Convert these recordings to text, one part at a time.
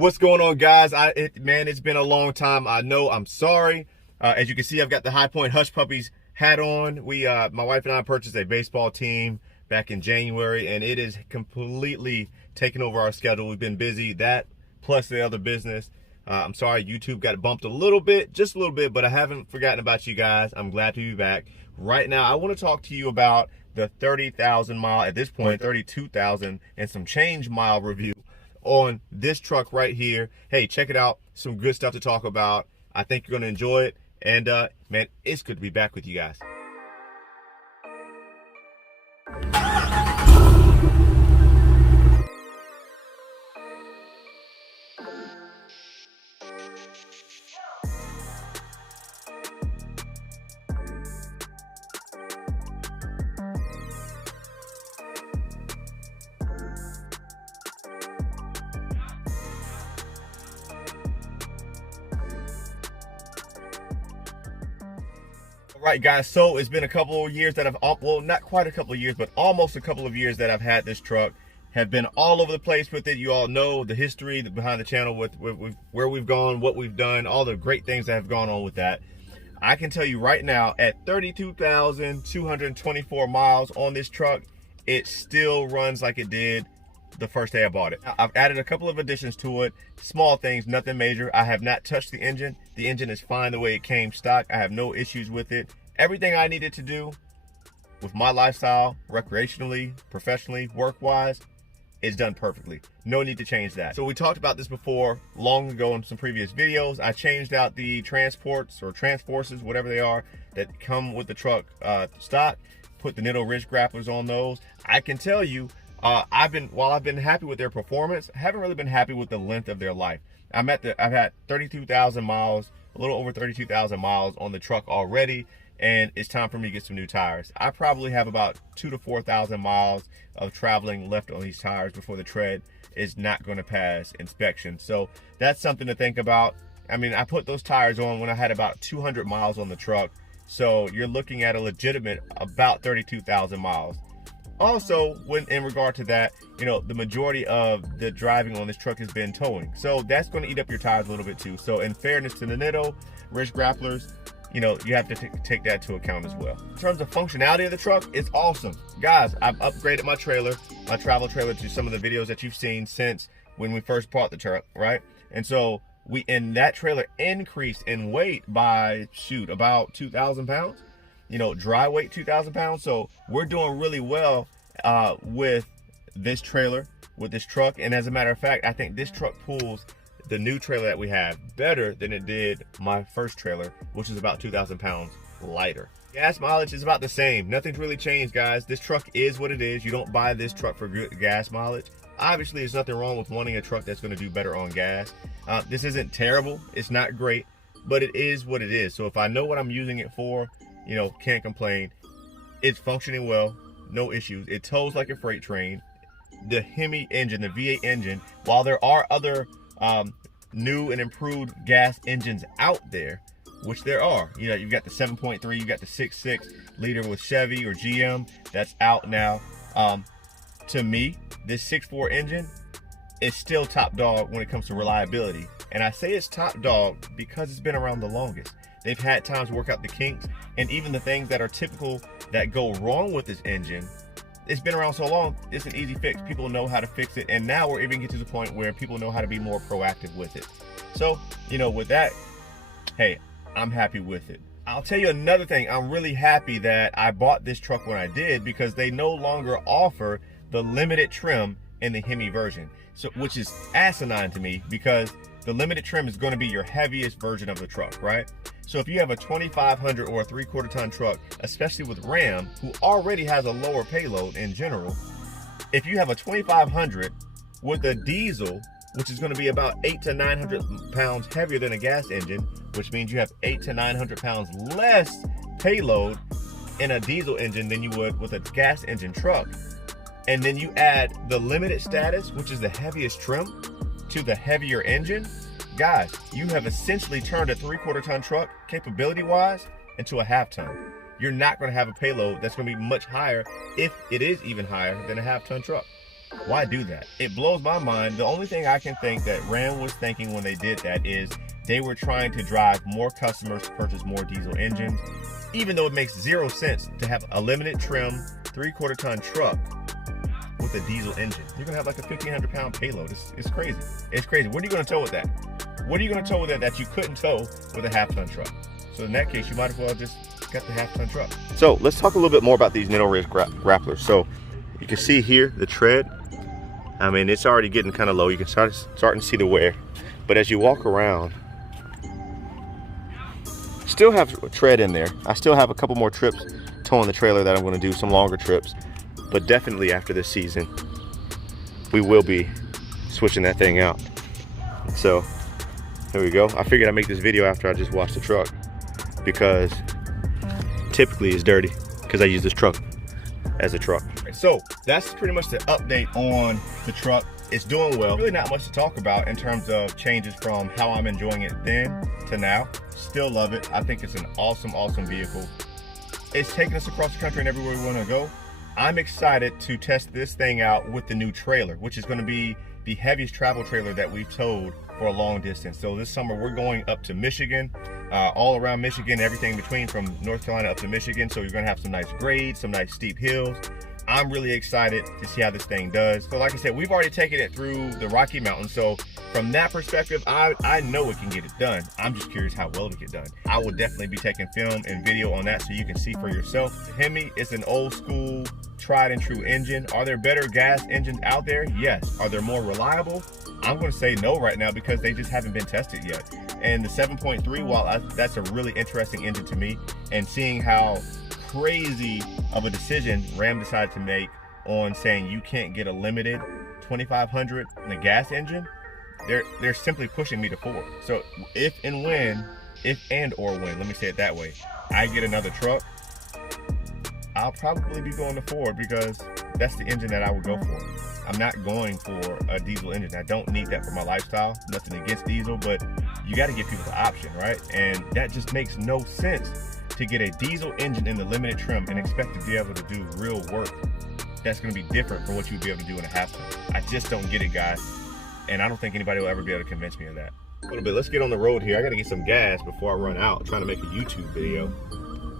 What's going on, guys? Man, it's been a long time. I know. I'm sorry. As you can see, I've got the High Point Hush Puppies hat on. My wife and I purchased a baseball team back in January, and it is completely taken over our schedule. We've been busy. That plus the other business. I'm sorry, YouTube got bumped a little bit, just a little bit, but I haven't forgotten about you guys. I'm glad to be back. Right now, I want to talk to you about the 30,000 mile, at this point, 32,000 and some change mile review on this truck right here. Hey, check it out. Some good stuff to talk about. I think you're going to enjoy it. And man, it's good to be back with you guys. Right, guys, so it's been a couple of years that I've, well, not quite a couple of years, but almost a couple of years that I've had this truck. Have been all over the place with it. You all know the history behind the channel with where we've gone, what we've done, all the great things that have gone on with that. I can tell you right now, at 32,224 miles on this truck, it still runs like it did the first day I bought it. I've added a couple of additions to it, small things, nothing major. I have not touched the engine. The engine is fine the way it came stock. I have no issues with it. Everything I needed to do with my lifestyle, recreationally, professionally, work-wise, is done perfectly. No need to change that. So we talked about this before, long ago in some previous videos. I changed out the transports or transforces, whatever they are, that come with the truck stock, put the Nitto wrist grapplers on those. I can tell you, while I've been happy with their performance, I haven't really been happy with the length of their life. I've had 32,000 miles, a little over 32,000 miles on the truck already, and it's time for me to get some new tires. I probably have about 2,000 to 4,000 miles of traveling left on these tires before the tread is not going to pass inspection. So that's something to think about. I mean, I put those tires on when I had about 200 miles on the truck. So you're looking at a legitimate about 32,000 miles. Also, when in regard to that, you know, the majority of the driving on this truck has been towing. So that's going to eat up your tires a little bit too. So in fairness to the Nitto wrist grapplers, you know, you have to take that into account as well. In terms of functionality of the truck, it's awesome. Guys, I've upgraded my trailer, my travel trailer, to some of the videos that you've seen since when we first bought the truck, right? And so that trailer increased in weight by, about 2,000 pounds. You know, dry weight 2,000 pounds. So we're doing really well with this trailer, with this truck. And as a matter of fact, I think this truck pulls the new trailer that we have better than it did my first trailer, which is about 2,000 pounds lighter. Gas mileage is about the same. Nothing's really changed, guys. This truck is what it is. You don't buy this truck for good gas mileage. Obviously, there's nothing wrong with wanting a truck that's going to do better on gas. This isn't terrible. It's not great, but it is what it is. So if I know what I'm using it for, you know, can't complain. It's functioning well, no issues. It tows like a freight train. The HEMI engine, the V8 engine, while there are other new and improved gas engines out there, which there are. You know, you've got the 7.3, you've got the 6.6 liter with Chevy or GM that's out now. To me, this 6.4 engine is still top dog when it comes to reliability. And I say it's top dog because it's been around the longest. They've had time to work out the kinks, and even the things that are typical that go wrong with this engine. It's been around so long, it's an easy fix. People know how to fix it, and now we're even getting to the point where people know how to be more proactive with it. So, you know, with that, hey, I'm happy with it. I'll tell you another thing. I'm really happy that I bought this truck when I did, because they no longer offer the limited trim in the HEMI version, so which is asinine to me, because the limited trim is going to be your heaviest version of the truck, right? So if you have a 2,500 or a 3/4 ton truck, especially with Ram, who already has a lower payload in general, if you have a 2,500 with a diesel, which is going to be about 800 to 900 pounds heavier than a gas engine, which means you have 800 to 900 pounds less payload in a diesel engine than you would with a gas engine truck. And then you add the limited status, which is the heaviest trim, to the heavier engine. Guys, you have essentially turned a 3/4 ton truck, capability wise, into a 1/2 ton. You're not going to have a payload that's going to be much higher, if it is even higher, than a 1/2 ton truck. Why do that? It blows my mind. The only thing I can think that Ram was thinking when they did that is they were trying to drive more customers to purchase more diesel engines, even though it makes 0 sense to have a limited trim 3/4 ton truck with a diesel engine. You're gonna have like a 1,500 pound payload. It's crazy. It's crazy. What are you gonna tow with that? What are you gonna tow with that you couldn't tow with a 1/2 ton truck? So in that case, you might as well just get the 1/2 ton truck. So let's talk a little bit more about these Nano Ridge grapplers. So you can see here the tread. I mean, it's already getting kind of low. You can starting to see the wear. But as you walk around, still have tread in there. I still have a couple more trips towing the trailer that I'm going to do, some longer trips. But definitely after this season, we will be switching that thing out. So there we go. I figured I'd make this video after I just washed the truck, because typically it's dirty because I use this truck as a truck. So that's pretty much the update on the truck. It's doing well. Really not much to talk about in terms of changes from how I'm enjoying it then to now. Still love it. I think it's an awesome, awesome vehicle. It's taking us across the country and everywhere we want to go. I'm excited to test this thing out with the new trailer, which is going to be the heaviest travel trailer that we've towed for a long distance. So this summer we're going up to Michigan, all around Michigan, everything in between from North Carolina up to Michigan. So you're going to have some nice grades, some nice steep hills. I'm really excited to see how this thing does. So like I said, we've already taken it through the Rocky Mountains. So from that perspective, I know it can get it done. I'm just curious how well to get done. I will definitely be taking film and video on that so you can see for yourself. The HEMI is an old school, tried and true engine. Are there better gas engines out there? Yes. Are there more reliable? I'm going to say no right now because they just haven't been tested yet. And the 7.3, while that's a really interesting engine to me, and seeing how crazy of a decision Ram decided to make on saying you can't get a limited 2500 in a gas engine, they're simply pushing me to Ford. So if and when, let me say it that way, I get another truck, I'll probably be going to Ford because that's the engine that I would go for. I'm not going for a diesel engine. I don't need that for my lifestyle. Nothing against diesel, but you got to give people the option, right? And that just makes no sense to get a diesel engine in the limited trim and expect to be able to do real work that's going to be different from what you'd be able to do in a 1/2 ton. I just don't get it, guys. And I don't think anybody will ever be able to convince me of that. A little bit, let's get on the road here. I got to get some gas before I run out. I'm trying to make a YouTube video.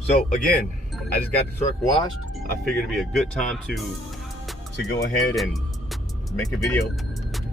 So again, I just got the truck washed. I figured it'd be a good time to go ahead and make a video,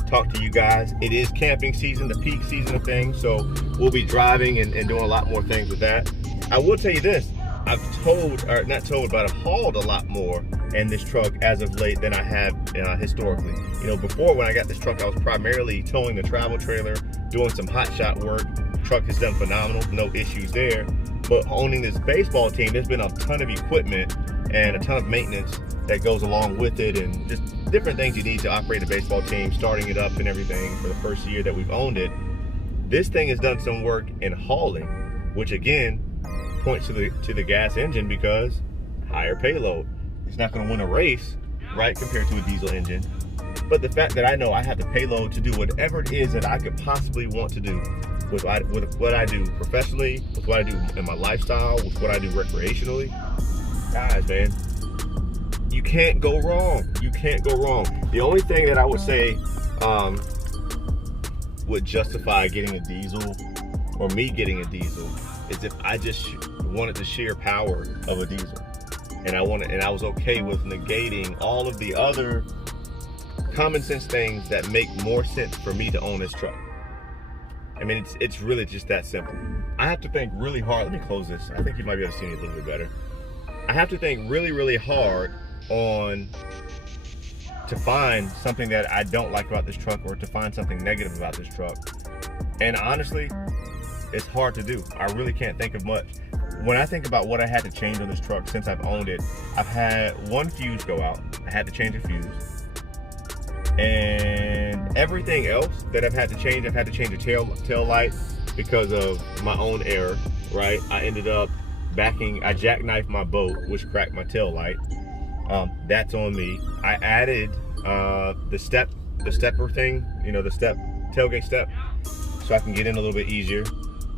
talk to you guys. It is camping season, the peak season of things, so we'll be driving and doing a lot more things with that. I will tell you this, I've hauled a lot more in this truck as of late than I have historically. You know, before when I got this truck, I was primarily towing the travel trailer, doing some hot shot work. Truck has done phenomenal, no issues there. But owning this baseball team, there's been a ton of equipment and a ton of maintenance that goes along with it, and just different things you need to operate a baseball team, starting it up and everything for the first year that we've owned it. This thing has done some work in hauling, which again points to the gas engine, because higher payload. It's not going to win a race, right, compared to a diesel engine. But the fact that I know I have the payload to do whatever it is that I could possibly want to do with what I do professionally, with what I do in my lifestyle, with what I do recreationally, guys, man, you can't go wrong. You can't go wrong. The only thing that I would say would justify getting a diesel, or me getting a diesel, is if I just wanted the sheer power of a diesel, and I was okay with negating all of the other common sense things that make more sense for me to own this truck. I mean, it's really just that simple. I have to think really hard. Let me close this. I think you might be able to see me a little bit better. I have to think really, really hard to find something that I don't like about this truck, or to find something negative about this truck. And honestly, it's hard to do. I really can't think of much. When I think about what I had to change on this truck since I've owned it, I've had one fuse go out. I had to change a fuse. And everything else that I've had to change a tail light because of my own error, right? I ended up I jackknifed my boat, which cracked my tail light. That's on me. I added the stepper thing, you know, the tailgate step, so I can get in a little bit easier.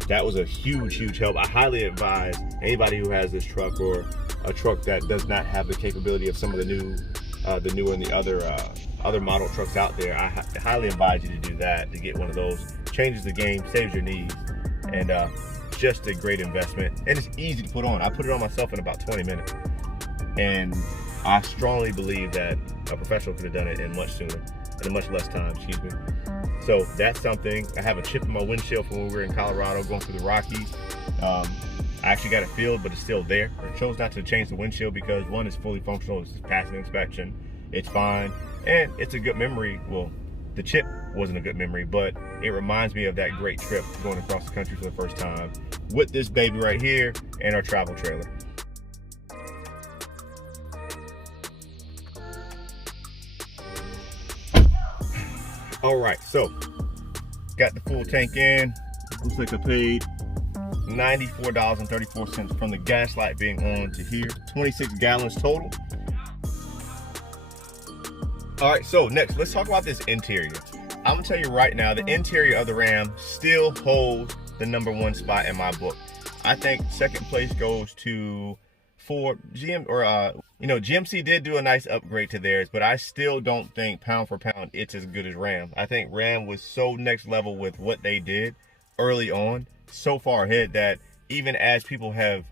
That was a huge help. I highly advise anybody who has this truck, or a truck that does not have the capability of some of the newer and the other other model trucks out there, I highly advise you to do that, to get one of those. Changes the game, saves your knees, and just a great investment. And it's easy to put on. I put it on myself in about 20 minutes. And I strongly believe that a professional could have done it in much sooner, in much less time, excuse me. So that's something. I have a chip in my windshield from when we were in Colorado going through the Rockies. I actually got it filled, but it's still there. I chose not to change the windshield because one, is fully functional, it's passing inspection, it's fine, and it's a good memory. Well, the chip wasn't a good memory, but it reminds me of that great trip going across the country for the first time with this baby right here and our travel trailer. All right, so got the full tank in. Looks like I paid $94.34 from the gas light being on to here. 26 gallons total. All right, so next, let's talk about this interior. I'm gonna tell you right now, the interior of the Ram still holds the #1 spot in my book. I think second place goes to Ford. GMC did do a nice upgrade to theirs, but I still don't think pound for pound it's as good as Ram. I think Ram was so next level with what they did early on, so far ahead that even as people have,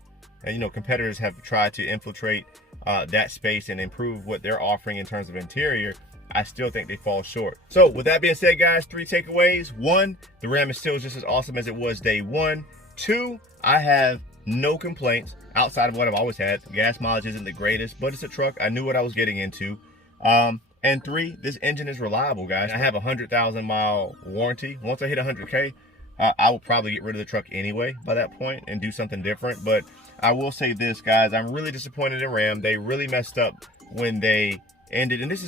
competitors have tried to infiltrate that space and improve what they're offering in terms of interior, I still think they fall short. So with that being said, guys, 3 takeaways. 1, the Ram is still just as awesome as it was day 1. 2, I have no complaints outside of what I've always had. The gas mileage isn't the greatest, but it's a truck. I knew what I was getting into. And 3, this engine is reliable, guys. I have a 100,000 mile warranty. Once I hit 100K, I will probably get rid of the truck anyway by that point and do something different. But I will say this, guys, I'm really disappointed in Ram. They really messed up when they ended, and this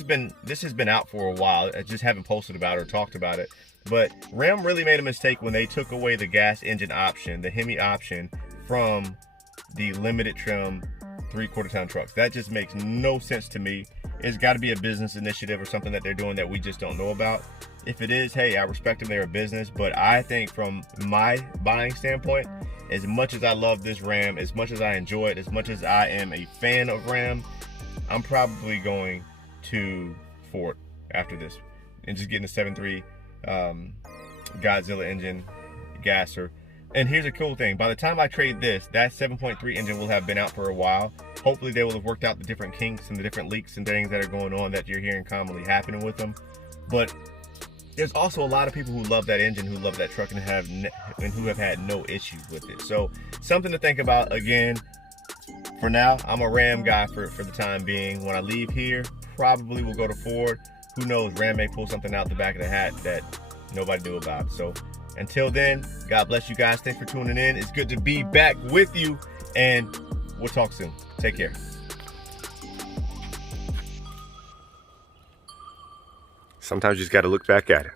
has been out for a while. I just haven't posted about it or talked about it. But Ram really made a mistake when they took away the gas engine option, the HEMI option, from the limited trim 3/4 ton trucks. That just makes no sense to me. It's got to be a business initiative or something that they're doing that we just don't know about. If it is, hey, I respect them, they're a business, but I think from my buying standpoint, as much as I love this Ram, as much as I enjoy it, as much as I am a fan of Ram, I'm probably going to Ford after this and just getting a 7.3 Godzilla engine gasser. And here's a cool thing, by the time I trade this, that 7.3 engine will have been out for a while. Hopefully they will have worked out the different kinks and the different leaks and things that are going on that you're hearing commonly happening with them. But there's also a lot of people who love that engine, who love that truck, and who have had no issues with it. So something to think about. Again, for now, I'm a Ram guy for the time being. When I leave here, probably will go to Ford. Who knows, Ram may pull something out the back of the hat that nobody knew about. So until then, God bless you guys. Thanks for tuning in. It's good to be back with you, and we'll talk soon. Take care. Sometimes you just got to look back at it.